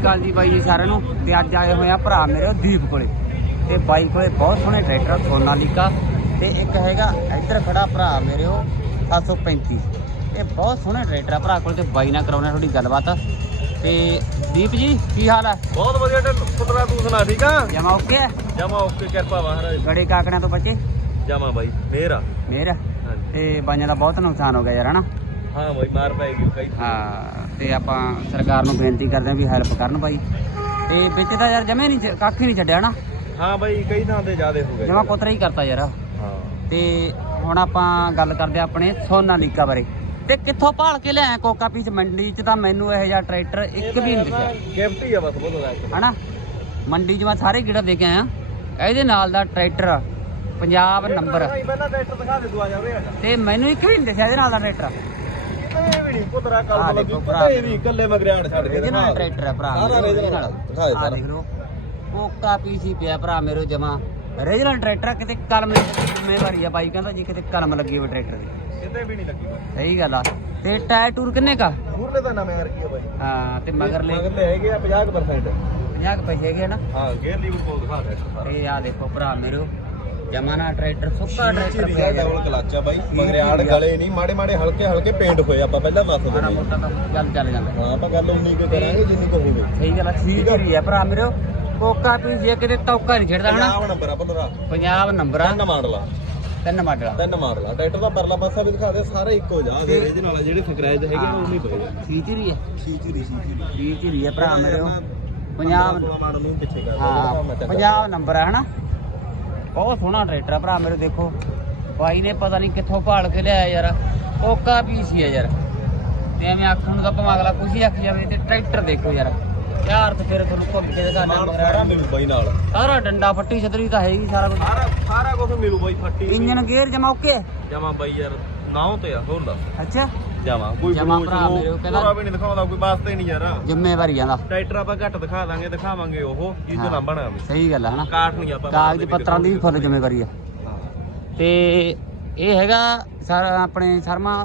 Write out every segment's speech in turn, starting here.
ਅਕਾਲ ਜੀ ਬਾਈ ਜੀ ਸਾਰਿਆਂ ਨੂੰ ਤੇ ਅੱਜ ਆਏ ਹੋਏ ਆ ਭਰਾ ਮੇਰੇ ਦੀਪ ਕੋਲੇ ਤੇ ਬਾਈ ਕੋਲੇ ਬਹੁਤ ਸੋਹਣੇ ਟਰੈਕਟਰ ਸੋਨਾਲੀਕਾ ਤੇ ਇੱਕ ਹੈਗਾ ਇੱਧਰ ਖੜਾ ਭਰਾ ਮੇਰੇ ਉਹ 735 ਇਹ ਬਹੁਤ ਸੋਹਣੇ ਟਰੈਕਟਰ ਆ ਭਰਾ ਕੋਲ ਤੇ ਬਾਈ ਨਾਲ ਕਰਾਉਣਾ ਥੋੜੀ ਗੱਲਬਾਤ ਤੇ ਦੀਪ ਜੀ ਕੀ ਹਾਲ ਆ ਬਹੁਤ ਵਧੀਆ ਪੁੱਤਰਾ ਤੂੰ ਸੁਣਾ ਠੀਕ ਆ ਜਮਾ ਓਕੇ ਜਮਾ ਓਕੇ ਕਿਰਪਾ ਮਹਾਰਾਜ ਗੜੇ ਕਾਕੜਿਆਂ ਤੋਂ ਬਚੇ ਜਮਾ ਬਾਈ ਮੇਰਾ ਮੇਰਾ ਤੇ ਬਾਈਆਂ ਦਾ ਬਹੁਤ ਨੁਕਸਾਨ ਹੋ ਗਿਆ ਯਾਰ ਹਨਾ ਹਾਂ ਬਈ ਮਾਰ ਪਏਗੀ ਕਈ ਹਾਂ ਤੇ ਆਪਾਂ ਸਰਕਾਰ ਨੂੰ ਬੇਨਤੀ ਕਰਦੇ ਆਂ ਵੀ ਹੈਲਪ ਕਰਨ ਭਾਈ ਤੇ ਵਿੱਚ ਤਾਂ ਯਾਰ ਜਮੇ ਨਹੀਂ ਕੱਖ ਹੀ ਨਹੀਂ ਛੱਡਿਆ ਨਾ ਹਾਂ ਭਾਈ ਕਈ ਥਾਂ ਤੇ ਜ਼ਿਆਦੇ ਹੋ ਗਏ ਜਮਾ ਕੋਤਰਾ ਹੀ ਕਰਤਾ ਯਾਰ ਹਾਂ ਤੇ ਹੁਣ ਆਪਾਂ ਗੱਲ ਕਰਦੇ ਆਪਣੇ ਸੋਨਾ ਨੀਕਾ ਬਾਰੇ ਤੇ ਕਿੱਥੋਂ ਭਾਲ ਕੇ ਲਿਆਇਆ ਕੋਕਾ ਪੀਚ ਮੰਡੀ 'ਚ ਤਾਂ ਮੈਨੂੰ ਇਹੋ ਜਿਹਾ ਟਰੈਕਟਰ ਇੱਕ ਵੀ ਨਹੀਂ ਦਿਖਿਆ ਗਿਫਟ ਹੀ ਆ ਬਸ ਬੋਲੋ ਹਣਾ ਮੰਡੀ 'ਚ ਮੈਂ ਸਾਰੇ ਕਿਹੜਾ ਦੇ ਕੇ ਆਇਆ ਇਹਦੇ ਨਾਲ ਦਾ ਟਰੈਕਟਰ ਪੰਜਾਬ ਨੰਬਰ ਤੇ ਮੈਨੂੰ ਇੱਕ ਵੀ ਨਹੀਂ ਦਿਖਿਆ ਇਹਦੇ ਨਾਲ ਦਾ ਟਰੈਕਟਰ ਵੀ ਪੁੱਤਰਾ ਲੱਗੀ ਮਗਰਿਆੜ ਛੱਡ ਕੇ ਟਰੈਕਟਰ ਭਰਾ ਨਾਲ ਆ ਕੋਕਾ ਪੀਸੀ ਪਿਆ ਭਰਾ ਮੇਰੇ ਜਮਾ ਟਰੈਕਟਰ ਕਿਤੇ ਜ਼ਿੰਮੇਵਾਰੀ ਆ ਬਾਈ ਕਹਿੰਦਾ ਜੀ ਕਿਤੇ ਟਰੈਕਟਰ ਕਿਤੇ ਵੀ ਨਹੀਂ ਲੱਗੀ ਸਹੀ ਗੱਲ ਆ ਤੇ ਟਾਇਰ ਕਿੰਨੇ ਦਾ ਨਾਮ ਹਾਂ ਤੇ ਹੈਗੇ 50% 50 ਪੈਸੇ ਹੈਗੇ ਨਾ ਹਾਂ ਗੇਅਰ ਲੀਵਰ ਕੋਲ ਦਿਖਾ ਦੇ ਇਹ ਆ ਦੇਖੋ ਭਰਾ ਮੇਰੋ ਜਮਾਨਾ ਟਰੈਕਟਰ ਸੁੱਕਾ ਟਰੈਕਟਰ ਪਿਆ ਗਿਆ ਡਬਲ ਕਲਾਚਾ ਬਾਈ ਮਗਰਿਆੜ ਗਲੇ ਨਹੀਂ ਮਾੜੇ ਮਾੜੇ ਹਲਕੇ ਹਲਕੇ ਪੇਂਟ ਹੋਏ ਆਪਾਂ ਪਹਿਲਾਂ ਦੱਸ ਮਾੜਾ ਦਿੰਦੇ ਮੋਟਾ ਤਾਂ ਚੱਲ ਚੱਲ ਜਾਂਦਾ ਹਾਂ ਆਪਾਂ ਗੱਲ ਉਨੀ ਕੀ ਕਰਾਂਗੇ ਜਿੰਨੀ ਕੋ ਹੋਵੇ ਸਹੀ ਗੱਲ ਆ ਠੀਕ ਹੈ ਭਰਾ ਮੇਰੇ ਕੋਕਾ ਵੀ ਜੇ ਕਿਤੇ ਤੌਕਾ ਨਹੀਂ ਖੇਡਦਾ ਹਨਾ ਪੰਜਾਬ ਨੰਬਰ ਆ ਬੰਦਰਾ ਪੰਜਾਬ ਨੰਬਰ ਆ ਤਿੰਨ ਮਾਡਲਾ ਤਿੰਨ ਮਾਡਲ ਤਿੰਨ ਮਾਡਲਾ ਟਰੈਕਟਰ ਦਾ ਪਰਲਾ ਪਾਸਾ ਵੀ ਦਿਖਾ ਦੇ ਸਾਰੇ ਇੱਕੋ ਜਾ ਦੇ ਇਹਦੇ ਨਾਲ ਜਿਹੜੇ ਸਕ੍ਰੈਚ ਹੈਗੇ ਉਹ ਨਹੀਂ ਪਏ ਫੀਚਰੀ ਹੈ ਸੀਚਰੀ ਸੀਚਰੀ ਠੀਕ ਹੀ ਆ ਭਰਾ ਮੇਰੇ ਪੰਜਾਬ ਮਾਡਲ ਨੂੰ ਪਿੱਛੇ ਕਰ ਪੰਜਾਬ ਨੰਬਰ ਆ ਹਨਾ ਬਹੁਤ ਸੋਹਣਾ ਟਰੈਕਟਰ ਆ ਭਰਾ ਮੇਰੇ ਦੇਖੋ ਭਾਈ ਨੇ ਪਤਾ ਨਹੀਂ ਕਿੱਥੋਂ ਭਾਲ ਕੇ ਲਿਆਇਆ ਯਾਰ ਓਕਾ ਪੀਸ ਹੀ ਆ ਯਾਰ ਤੇ ਐਵੇਂ ਅੱਖ ਨੂੰ ਤਾਂ ਭਵਾਗਲਾ ਕੁਝ ਹੀ ਅੱਖ ਜਾਵੇ ਤੇ ਟਰੈਕਟਰ ਦੇਖੋ ਯਾਰ ਯਾਰ ਤੇ ਫਿਰ ਤੁਹਾਨੂੰ ਘੁੰਮ ਕੇ ਦਿਖਾਣਾ ਸਾਰਾ ਬਾਈ ਨਾਲ ਸਾਰਾ ਡੰਡਾ ਫੱਟੀ ਛਤਰੀ ਤਾਂ ਹੈ ਹੀ ਸਾਰਾ ਕੁਝ ਸਾਰਾ ਸਾਰਾ ਕੁਝ ਮਿਲੂ ਬਾਈ ਫੱਟੀ ਇੰਜਨ ਗੇਅਰ ਜਮਾ ਓਕੇ ਜਮਾ ਬਾਈ ਯਾਰ ਨਾਉ ਤੇ ਆ ਹੋਰ ਦੱਸ ਅੱਛਾ ਜਾਵਾਂ ਕੋਈ ਜਮਾਂ ਪ੍ਰੋਮੋਸ਼ਨ ਭਰਾ ਮੇਰੇ ਉਹ ਵੀ ਨਹੀਂ ਦਿਖਾਉਂਦਾ ਕੋਈ ਵਾਸਤੇ ਨਹੀਂ ਯਾਰ ਜ਼ਿੰਮੇਵਾਰੀਆਂ ਦਾ ਟਰੈਕਟਰ ਆਪਾਂ ਘੱਟ ਦਿਖਾ ਦਾਂਗੇ ਦਿਖਾਵਾਂਗੇ ਉਹ ਇਹ ਤੋਂ ਹਾਂ। ਲੰਬਣ ਸਹੀ ਗੱਲ ਹੈ ਹਨਾ ਕਾਟ ਨਹੀਂ ਆਪਾਂ ਕਾਗਜ਼ ਪੱਤਰਾਂ ਦੀ ਵੀ ਫੁੱਲ ਜ਼ਿੰਮੇਵਾਰੀ ਹੈ ਤੇ ਇਹ ਹੈਗਾ ਸਰ ਆਪਣੇ ਸ਼ਰਮਾ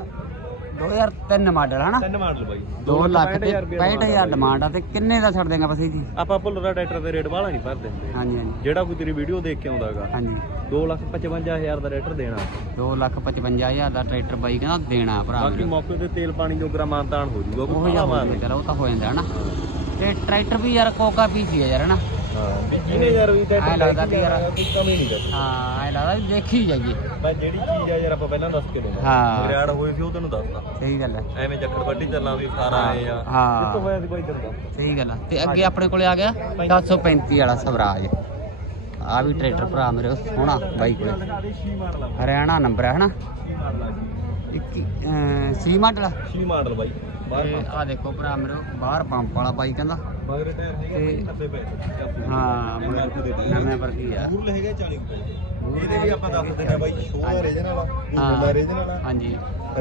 2003 ਮਾਡਲ ਹਨਾ 3 ਮਾਡਲ ਬਾਈ 2 ਲੱਖ 65000 ਡਿਮਾਂਡ ਆ ਤੇ ਕਿੰਨੇ ਦਾ ਛੱਡ ਦੇਗਾ ਬਸੇ ਜੀ ਆਪਾਂ ਭੁੱਲਰਾ ਟਰੈਕਟਰ ਦੇ ਰੇਟ ਵਾਲਾ ਨਹੀਂ ਭਰ ਦਿੰਦੇ ਹਾਂਜੀ ਹਾਂਜੀ ਜਿਹੜਾ ਕੋਈ ਤੇਰੀ ਵੀਡੀਓ ਦੇਖ ਕੇ ਆਉਂਦਾਗਾ ਹਾਂਜੀ 2 ਲੱਖ 55000 ਦਾ ਟਰੈਕਟਰ ਦੇਣਾ 2 ਲੱਖ 55000 ਦਾ ਟਰੈਕਟਰ ਬਾਈ ਕਹਿੰਦਾ ਦੇਣਾ ਭਰਾ ਬਾਕੀ ਮੌਕੇ ਤੇ ਤੇਲ ਪਾਣੀ ਜੋਗਰਾ ਮਾਨਤਾਨ ਹੋ ਜੂਗਾ ਉਹ ਤਾਂ ਹੋ ਜਾਂਦਾ ਹਨਾ ਤੇ ਟਰੈਕਟਰ ਵੀ ਯਾਰ ਕੋਕਾ ਪੀਸੀ ਆ ਯਾਰ ਹਨਾ ਹਾਂ ਵੀ ਜਿਹਨੇ ਯਾਰ ਵੀ ਤੇ ਐਂ ਲੱਗਦਾ ਵੀ ਯਾਰ- ਕਮੀ ਨਹੀਂ ਕਰਦੀ ਹਾਂ ਐ ਲੱਗਦਾ ਦੇਖੀ ਜਾਈਏ ਮੈਂ ਜਿਹੜੀ ਚੀਜ਼ ਆ ਯਾਰ ਆਪਾਂ ਪਹਿਲਾਂ ਦੱਸ ਕੇ ਦੇਣਾ ਹਾਂ। ਰਿਆੜ ਹੋਈ ਸੀ ਉਹ ਤੈਨੂੰ ਦੱਸਦਾ ਸਹੀ ਗੱਲ ਹੈ ਐਵੇਂ ਜੱਖੜ ਵੱਢੀ ਚੱਲਾਂ ਵੀ ਸਾਰਾ ਆਏ ਆ ਜਿੱਤੋਂ ਹਾਂ ਹੋਇਆ ਸੀ ਬਾਈ ਦਰਦਾ ਸਹੀ ਗੱਲ ਤੇ ਅੱਗੇ ਆਪਣੇ ਕੋਲੇ ਆ ਗਿਆ 735 ਵਾਲਾ ਸਵਰਾਜ ਆ ਵੀ ਟਰੈਕਟਰ ਭਰਾ ਮੇਰੇ ਕੋਲ ਸੋਹਣਾ ਬਾਈ ਕੋਲੇ ਹਰਿਆਣਾ ਨੰਬਰ ਹੈ ਹਨਾ ਸੀ ਮਾਡਲ ਛੀ ਮਾਡਲ ਬਾਈ ਬਾਹਰ ਆ ਦੇਖੋ ਭਰਾ ਮੇਰੇ ਬਾਹਰ ਪੰਪ ਵਾਲਾ ਬਾਈ ਕਹਿੰਦਾ ਮਗਰ ਟਾਇਰ ਹੈਗਾ ਬਾਈ 90 ਪੈ ਹਾਂ ਨਵੇਂ ਵਰਗੀ ਆ ਮੂਲ 40 ਰੁਪਏ ਇਹਦੇ ਵੀ ਆਪਾਂ ਦੱਸ ਦਿੰਦੇ ਆ ਬਾਈ ਸ਼ੋਅ ਰੇਜਨ ਵਾਲਾ ਮੂਲ ਰੇਜਨ ਵਾਲਾ ਹਾਂਜੀ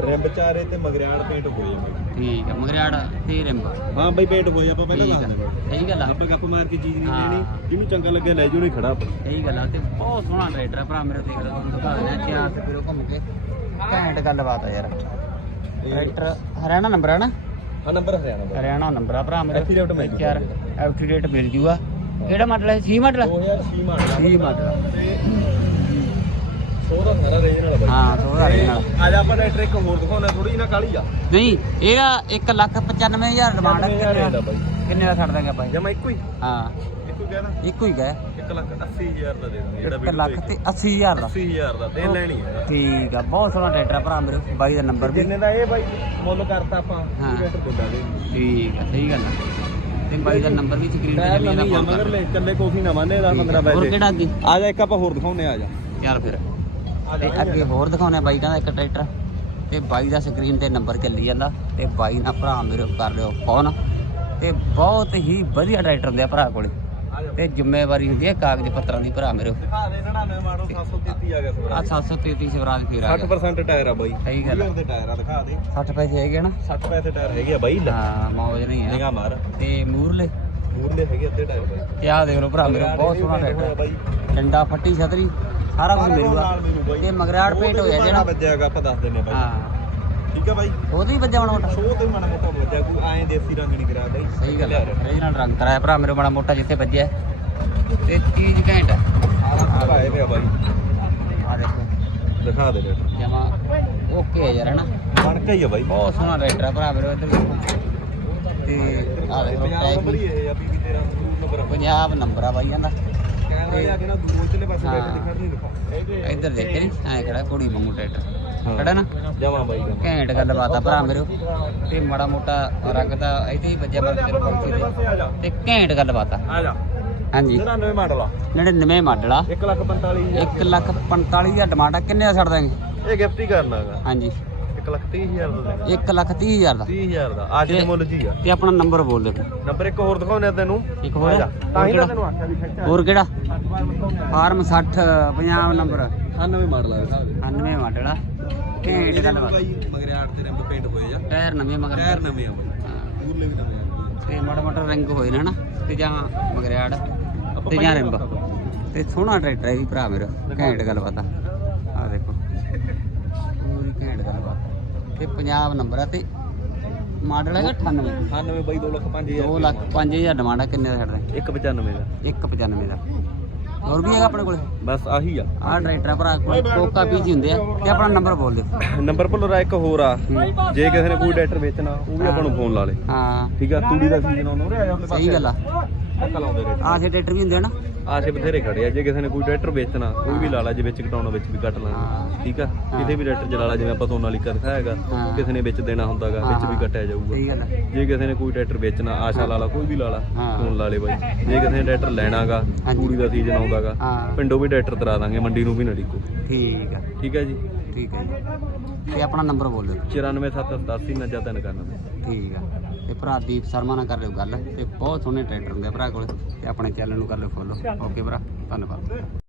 ਰਿੰਬ ਚਾਰੇ ਤੇ ਮਗਰਿਆੜ ਪੇਂਟ ਹੋਏ ਠੀਕ ਆ ਮਗਰਿਆੜ ਤੇ ਰਿੰਬ ਹਾਂ ਬਾਈ ਪੇਂਟ ਹੋਏ ਆਪਾਂ ਪਹਿਲਾਂ ਦੱਸ ਦਿੰਦੇ ਸਹੀ ਗੱਲ ਆ ਆਪਾਂ ਗੱਪ ਮਾਰ ਕੇ ਚੀਜ਼ ਨਹੀਂ ਲੈਣੀ ਜਿਹਨੂੰ ਚੰਗਾ ਲੱਗੇ ਲੈ ਜੂ ਖੜਾ ਆਪਾਂ ਸਹੀ ਗੱਲ ਆ ਤੇ ਬਹੁਤ ਸੋਹਣਾ ਟਰੈਕਟਰ ਆ ਭਰਾ ਮੇਰੇ ਦੇਖ ਲਓ ਤੁਹਾਨੂੰ ਦਿਖਾ ਦਿੰਦੇ ਆ ਇਤਿਹਾਸ ਫਿਰ ਘੁੰਮ ਕੇ ਘੈਂਟ ਗੱਲਬਾਤ ਆ ਯਾਰ ਟਰੈਕਟਰ ਹਰਿਆਣਾ ਨੰਬਰ ਹੈ ਨਾ ਹਾਂ ਨੰਬਰ ਹਰਿਆਣਾ ਦਾ ਹਰਿਆਣਾ ਨੰਬਰ ਆ ਭਰਾ ਮੇਰੇ ਐਕਸੀਡੈਂਟ ਮਿਲ ਜੂਗਾ ਯਾਰ ਐਕਸੀਡੈਂਟ ਮਿਲ ਜੂਗਾ ਕਿਹੜਾ ਮਾਡਲ ਹੈ ਸੀ ਮਾਡਲ 2000 ਸੀ ਮਾਡਲ ਸੀ ਮਾਡਲ ਸੋਹਰਾ ਸਾਰਾ ਰੇਂਜ ਨਾਲ ਬਾਈ ਹਾਂ ਸੋਹਰਾ ਰੇਂਜ ਨਾਲ ਜਾ ਆਪਾਂ ਨੇ ਟ੍ਰਿਕ ਹੋਰ ਦਿਖਾਉਣਾ ਥੋੜੀ ਨਾ ਕਾਲੀ ਆ ਨਹੀਂ ਇਹ ਆ 195000 ਡਿਮਾਂਡ ਕਿੰਨੇ ਦਾ ਛੱਡ ਦਾਂਗੇ ਆਪਾਂ ਜਮਾ ਇੱਕੋ ਹੀ ਹਾਂ ਇੱਕੋ ਹੀ ਨਾ ਇੱਕੋ ਹੀ ਕਹਿ 1 ਲੱਖ 80000 ਦਾ ਦੇ ਦਾਂਗੇ ਜਿਹੜਾ 1 ਲੱਖ ਤੇ 80000 ਦਾ 80000 ਦਾ ਤੇ ਲੈਣੀ ਹੈ ਠੀਕ ਆ ਬਹੁਤ ਸੋਹਣਾ ਟਰੈਕਟਰ ਆ ਭਰਾ ਮੇਰੇ ਬਾਈ ਦਾ ਨੰਬਰ ਵੀ ਜਿੰਨੇ ਦਾ ਇਹ ਬਾਈ ਮੁੱਲ ਕਰਤਾ ਆਪਾਂ ਟਰੈਕਟਰ ਠੀਕ ਆ ਸਹੀ ਗੱਲ ਆ ਤੇ ਬਾਈ ਦਾ ਨੰਬਰ ਵੀ ਸਕਰੀਨ ਤੇ ਚੱਲੀ ਜਾਂਦਾ ਮਗਰ ਲੈ ਇਕੱਲੇ ਕੋਈ ਨਾ ਮੰਨੇ ਦਾ 15 ਪੈਸੇ ਹੋਰ ਕਿਹੜਾ ਅੱਗੇ ਆ ਜਾ ਇੱਕ ਆਪਾਂ ਹੋਰ ਦਿਖਾਉਨੇ ਆ ਜਾ ਯਾਰ ਫਿਰ ਤੇ ਅੱਗੇ ਹੋਰ ਦਿਖਾਉਨੇ ਬਾਈ ਦਾ ਇੱਕ ਟਰੈਕਟਰ ਤੇ ਬਾਈ ਦਾ ਸਕਰੀਨ ਤੇ ਨੰਬਰ ਚੱਲੀ ਜਾਂਦਾ ਤੇ ਬਾਈ ਨਾਲ ਭਰਾ ਮੇਰੇ ਕਰ ਲਿਓ ਫੋਨ ਤੇ ਬਹੁਤ ਹੀ ਵਧੀਆ ਟਰੈਕਟਰ ਹੁੰਦੇ ਆ ਭਰਾ ਕੋਲੇ ਤੇ ਜ਼ਿੰਮੇਵਾਰੀ ਹੁੰਦੀ ਹੈ ਕਾਗਜ਼ ਪੱਤਰਾਂ ਦੀ ਭਰਾ ਮੇਰੇ ਦਿਖਾ ਦੇ 99 ਮਾਡਲ 733 ਆ ਗਿਆ ਆ 733 ਸਵਰਾਜ ਫੇਰ ਆ 60% ਟਾਇਰ ਆ ਬਾਈ ਸਹੀ ਗੱਲ ਆ। ਉਹਦੇ ਟਾਇਰ ਆ ਦਿਖਾ ਦੇ 60 ਪੈਸੇ ਹੈਗੇ ਨਾ 60 ਪੈਸੇ ਟਾਇਰ ਹੈਗੇ ਆ ਬਾਈ ਹਾਂ ਮੌਜ ਨਹੀਂ ਆ ਨਿਗਾ ਮਾਰ ਤੇ ਮੂਰਲੇ ਮੂਰਲੇ ਹੈਗੇ ਅੱਧੇ ਟਾਇਰ ਬਾਈ ਤੇ ਦੇਖ ਲੋ ਭਰਾ ਮੇਰੇ ਬਹੁਤ ਸੋਹਣਾ ਟਰੈਕਟਰ ਹੈ। ਡੰਡਾ ਫੱਟੀ ਛਤਰੀ ਸਾਰਾ ਕੁਝ ਮਿਲੂਗਾ ਤੇ ਮਗਰਾੜ ਪੇਂਟ ਹੋਇਆ ਜਿਹੜਾ ਵੱਜਿਆਗਾ ਆਪਾਂ ਦੱਸ ਦਿੰਨੇ ਬਾਈ ਹਾਂ ਠੀਕ ਆ ਬਾਈ ਹੋਰ ਵੀ ਵੱਜਿਆ ਮਾੜਾ ਮੋਟਾ ਸ਼ੋਅ ਤੇ ਮਾੜਾ ਮੋਟਾ ਵੱਜਿਆ ਕੋਈ ਐਂ ਦੇਸੀ ਰੰਗ ਨਹੀਂ ਕਰਾਦਾ ਬਾਈ ਸਹੀ ਗੱਲ ਹੈ ਨਾਲ ਰੰਗ ਕਰਾਇਆ ਭਰਾ ਮੇਰੇ ਮਾੜਾ ਮੋਟਾ ਜਿੱਥੇ ਵੱਜਿਆ ਤੇ ਚੀਜ਼ ਘੈਂਟ ਆ ਆਏ ਪਿਆ ਬਾਈ ਆ ਦੇਖੋ ਦਿਖਾ ਦੇ ਰੇਟ ਜਮਾ ਓਕੇ ਯਾਰ ਹਨਾ ਬਣ ਕੇ ਹੀ ਆ ਬਾਈ ਬਹੁਤ ਸੋਹਣਾ ਰੇਟਰ ਆ ਭਰਾ ਮੇਰੇ ਇੱਧਰ ਤੇ ਆ ਦੇਖੋ ਪੰਜਾਬ ਨੰਬਰ ਇਹ ਆ ਵੀ ਤੇਰਾ ਨੰਬਰ ਪੰਜਾਬ ਨੰਬਰ ਆ ਬਾਈ ਇਹਦਾ ਕੈਮਰਾ ਜਾ ਕੇ ਨਾ ਦੂਰ ਉਧਰਲੇ ਪਾਸੇ ਬੈਠ ਦਿਖਾ ਨਹੀਂ ਦਿਖਾ ਇੱਧਰ ਦੇਖ ਰਹੀ ਐ ਕਿਹੜਾ ਕੁੜੀ ਵਾਂਗੂ ਟਰੈਕਟਰ ਖੜਾ ਨਾ ਜਮਾ ਬਾਈ ਘੈਂਟ ਗੱਲਬਾਤ ਆ ਭਰਾ ਮੇਰੋ ਤੇ ਮਾੜਾ ਮੋਟਾ ਰੰਗ ਦਾ ਇਹਦੇ ਹੀ ਵੱਜਿਆ ਪਰ ਤੇਰੇ ਤੇ ਤੇ ਘੈਂਟ ਗੱਲਬਾਤ ਆ ਆ ਜਾ ਹਾਂਜੀ 99 ਮਾਡਲ ਆ 99 ਮਾਡਲ ਆ 1 ਲੱਖ 45 1 ਲੱਖ 45 ਦਾ ਡਿਮਾਂਡ ਆ ਕਿੰਨੇ ਦਾ ਛੱਡ ਦਾਂਗੇ ਇਹ ਗਿਫਟ ਹੀ ਕਰਨਾਗਾ ਹਾਂਜੀ 1 ਲੱਖ 30 ਹਜ਼ਾਰ ਦਾ 1 ਲੱਖ 30 ਹਜ਼ਾਰ ਦਾ 30 ਹਜ਼ਾਰ ਦਾ ਅੱਜ ਦੇ ਮੁੱਲ ਜੀ ਆ ਤੇ ਆਪਣਾ ਨੰਬਰ ਬੋਲ ਦੇ ਨੰਬਰ ਇੱਕ ਹੋਰ ਦਿਖਾਉਨੇ ਆ ਤੈਨੂੰ ਇੱਕ ਹੋਰ ਆ? ਤਾਂ ਹੀ ਤੈਨੂੰ ਆਖਿਆ ਵੀ ਖਿੱਚ ਹੋਰ ਕਿਹੜਾ ਫਾਰਮ 60 ਪੰਜਾਬ ਨੰਬਰ 99 ਮਾਡਲ ਆ 99 ਮਾਡਲ ਆ ਘੈਂਟ ਗੱਲਬਾਤ ਮਗਰਿਆੜ ਤੇ ਰਿੰਬ ਪੇਂਟ ਹੋਏ ਟਾਇਰ ਨਵੇਂ ਮਗਰ ਟਾਇਰ ਨਵੇਂ ਆ ਬਈ ਪੂਰੇ ਵੀ ਤੇ ਮਾੜਾ ਮਾੜਾ ਰਿੰਗ ਹੋਏ ਨਾ ਤੇ ਜਾਂ ਮਗਰਿਆੜ ਤੇ ਜਾਂ ਰੰਬ ਤੇ ਸੋਹਣਾ ਟਰੈਕਟਰ ਹੈ ਵੀ ਭਰਾ ਮੇਰਾ ਘੈਂਟ ਗੱਲਬਾਤ ਆ ਆ ਦੇਖੋ ਪੂਰੀ ਘੈਂਟ ਗੱਲਬਾਤ ਤੇ ਪੰਜਾਬ ਨੰਬਰ ਆ ਤੇ ਮਾਡਲ ਹੈਗਾ 98 98 ਬਈ 2 ਲੱਖ 5000 2 ਲੱਖ 5000 ਡਿਮਾਂਡ ਆ ਕਿੰਨੇ ਦਾ ਛੱਡਦੇ 195 ਦਾ 195 ਦਾ ਹੋਰ ਵੀ ਹੈਗਾ ਆਪਣੇ ਕੋਲੇ ਬਸ ਆਹੀ ਆ ਆਹ ਡਾਇਰੈਕਟਰ ਆ ਭਰਾ ਕੋਈ ਕੋਕਾ ਪੀਜੀ ਹੁੰਦੇ ਆ ਤੇ ਆਪਣਾ ਨੰਬਰ ਬੋਲ ਦਿਓ ਨੰਬਰ ਬੋਲੋ ਰਾ ਇੱਕ ਹੋਰ ਆ ਜੇ ਕਿਸੇ ਨੇ ਕੋਈ ਡਾਇਰੈਕਟਰ ਵੇਚਣਾ ਉਹ ਵੀ ਆਪਾਂ ਨੂੰ ਫੋਨ ਲਾ ਲੇ ਹਾਂ ਠੀਕ ਆ ਤੂੜੀ ਦਾ ਸੀਜ਼ਨ ਆਉਣਾ ਉਹ ਆ ਜਾ ਪਾਸੇ ਸਹੀ ਗੱਲ ਆ ਧੱਕਾ ਲਾਉਂਦੇ ਨੇ ਆਸੇ ਟਰੈਕਟਰ ਵੀ ਹੁੰਦੇ ਆ ਨਾ ਆਸੇ ਬਥੇਰੇ ਖੜੇ ਆ ਜੇ ਕਿਸੇ ਨੇ ਕੋਈ ਟਰੈਕਟਰ ਵੇਚਣਾ ਕੋਈ ਵੀ ਲਾ ਲਾ ਜੇ ਵਿੱਚ ਘਟਾਉਣਾ ਵਿੱਚ ਵੀ ਘਟ ਲਾਂਗੇ ਠੀਕ ਆ ਕਿਤੇ ਵੀ ਟਰੈਕਟਰ ਚਲਾ ਲਾ ਜਿਵੇਂ ਆਪਾਂ ਸੋਨਾ ਲਈ ਕਰਦਾ ਹੈਗਾ ਕਿਸੇ ਨੇ ਵਿੱਚ ਦੇਣਾ ਹੁੰਦਾਗਾ ਵਿੱਚ ਵੀ ਘਟਿਆ ਜਾਊਗਾ ਜੇ ਕਿਸੇ ਨੇ ਕੋਈ ਟਰੈਕਟਰ ਵੇਚਣਾ ਆਸ਼ਾ ਲਾ ਲਾ ਕੋਈ ਵੀ ਲਾ ਲਾ ਸੋਨ ਲਾ ਲੇ ਬਾਈ ਜੇ ਕਿਸੇ ਨੇ ਟਰੈਕਟਰ ਲੈਣਾਗਾ ਪੂਰੀ ਦਾ ਸੀਜ਼ਨ ਆਉਂਦਾਗਾ ਪਿੰਡੋਂ ਵੀ ਟਰੈਕਟਰ ਤਰਾ ਦਾਂਗੇ ਮੰਡੀ ਨੂੰ ਵੀ ਨਾ ਡੀਕੋ ਠੀਕ ਆ ਠੀਕ ਆ ਜੀ ਠੀਕ ਆ ਜੀ ਤੇ ਆਪਣਾ ਨੰਬਰ ਬੋਲੋ ਦਿਓ ਠੀਕ ਆ ਤੇ ਭਰਾ ਦੀਪ ਸ਼ਰਮਾ ਨਾਲ ਕਰ ਲਿਓ ਗੱਲ ਤੇ ਬਹੁਤ ਸੋਹਣੇ ਟਰੈਕਟਰ ਹੁੰਦੇ ਭਰਾ ਕੋਲ ਤੇ ਆਪਣੇ ਚੈਨਲ ਨੂੰ ਕਰ ਲਿਓ ਫੋਲੋ ਓਕੇ ਭਰਾ ਧੰਨਵਾਦ